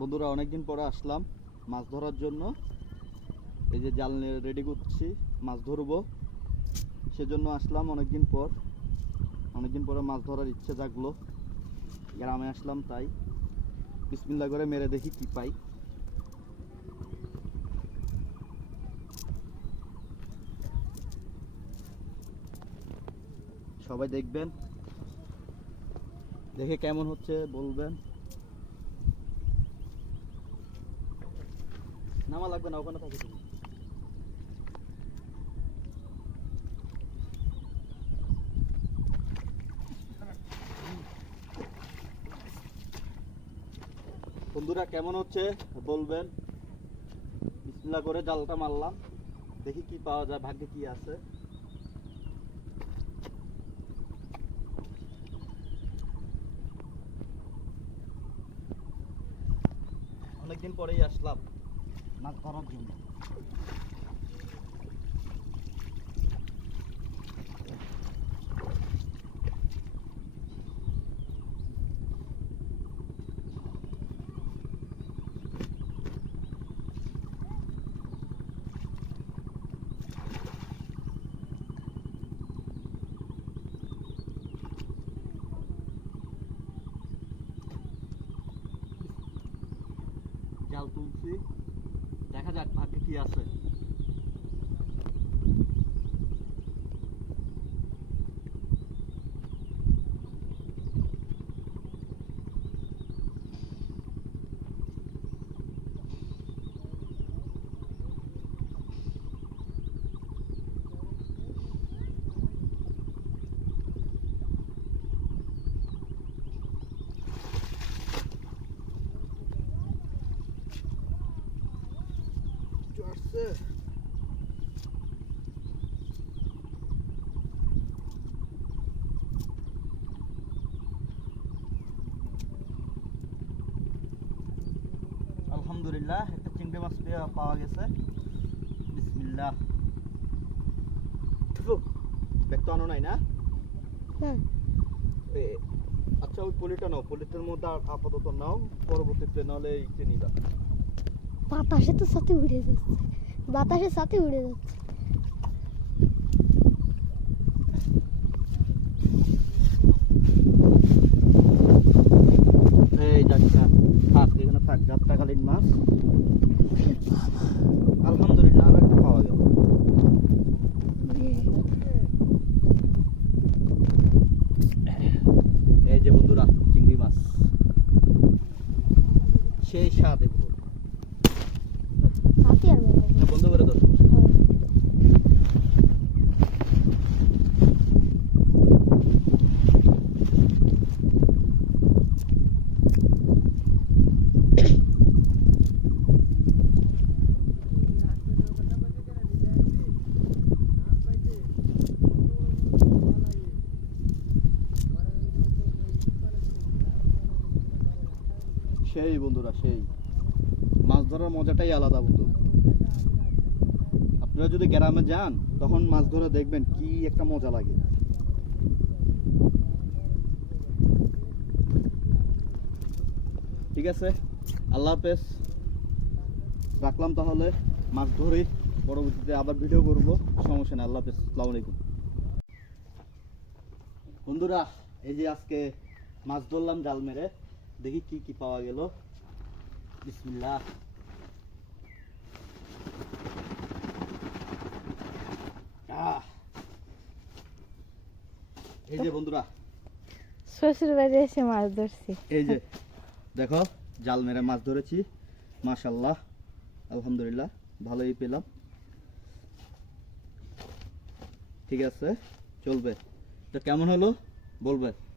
বন্ধুরা অনেকদিন পরে আসলাম মাছ ধরার জন্য। এই যে জাল রেডি করছি, মাছ ধরবো সেজন্য আসলাম। অনেকদিন পরে মাছ ধরার ইচ্ছে জাগলো, গ্রামে আসলাম তাই। বিসমিল্লাহ করে মেরে দেখি কি পাই। সবাই দেখবেন, দেখে কেমন হচ্ছে বলবেন। নামা লাগবে না, ওখানে থাকে তুমি। বন্ধুরা কেমন হচ্ছে বলবেন। বিসমিল্লাহ করে জালটা মারলাম, দেখি কি পাওয়া যায়, ভাগ্যে কি আছে। অনেকদিন পরেই আসলাম মাছ ধরার জন্য। জাল তুলছি, দেখা যাক ভাগ্যে কি আছে। আসছে আলহামদুলিল্লাহ, একটা চিংড়ি মাছ পাওয়া গেছে। বিসমিল্লাহ। ব্যাগ তো আনো নাই না? আচ্ছা ওই পলিটা নাও, পলিটার মধ্যে আপাতত নাও, পরবর্তীতে নাহলে এইটা নিবা। বাতাসে তো সাথে উড়ে যাচ্ছে, বাতাসের সাথে উড়ে যাচ্ছে। এই যাত্রা থাক, এখানে থাক, যাত্রাকালীন মাছ। আলহামদুলিল্লাহ, আর একটা পাওয়া গেল। এই যে বন্ধুরা চিংড়ি মাছ, সেই স্বাদ। এগুলো সাথে আর বন্ধ করে দাও। সেই বন্ধুরা, সেই মাছ ধরার মজাটাই আলাদা বন্ধু। আপনারা যদি গ্রামে যান তখন মাছ ধরে দেখবেন কি একটা মজা লাগে। ঠিক আছে, আল্লাহ হাফেজ, রাখলাম তাহলে। মাছ ধরে পরবর্তীতে আবার ভিডিও করব, সমস্যা নেই। আল্লাহ হাফেজ, আসসালামু আলাইকুম। বন্ধুরা এই যে আজকে মাছ ধরলাম জাল মেরে, দেখি কি কি পাওয়া গেল। বিসমিল্লাহ। এই যে বন্ধুরা, শ্বশুর বাড়ি এসে মাছ ধরছি। এই যে দেখো জাল মেরে মাছ ধরেছি, মাশাআল্লাহ, আলহামদুলিল্লাহ, ভালোই পেলাম। ঠিক আছে, চলবে। তো কেমন হলো বলবে।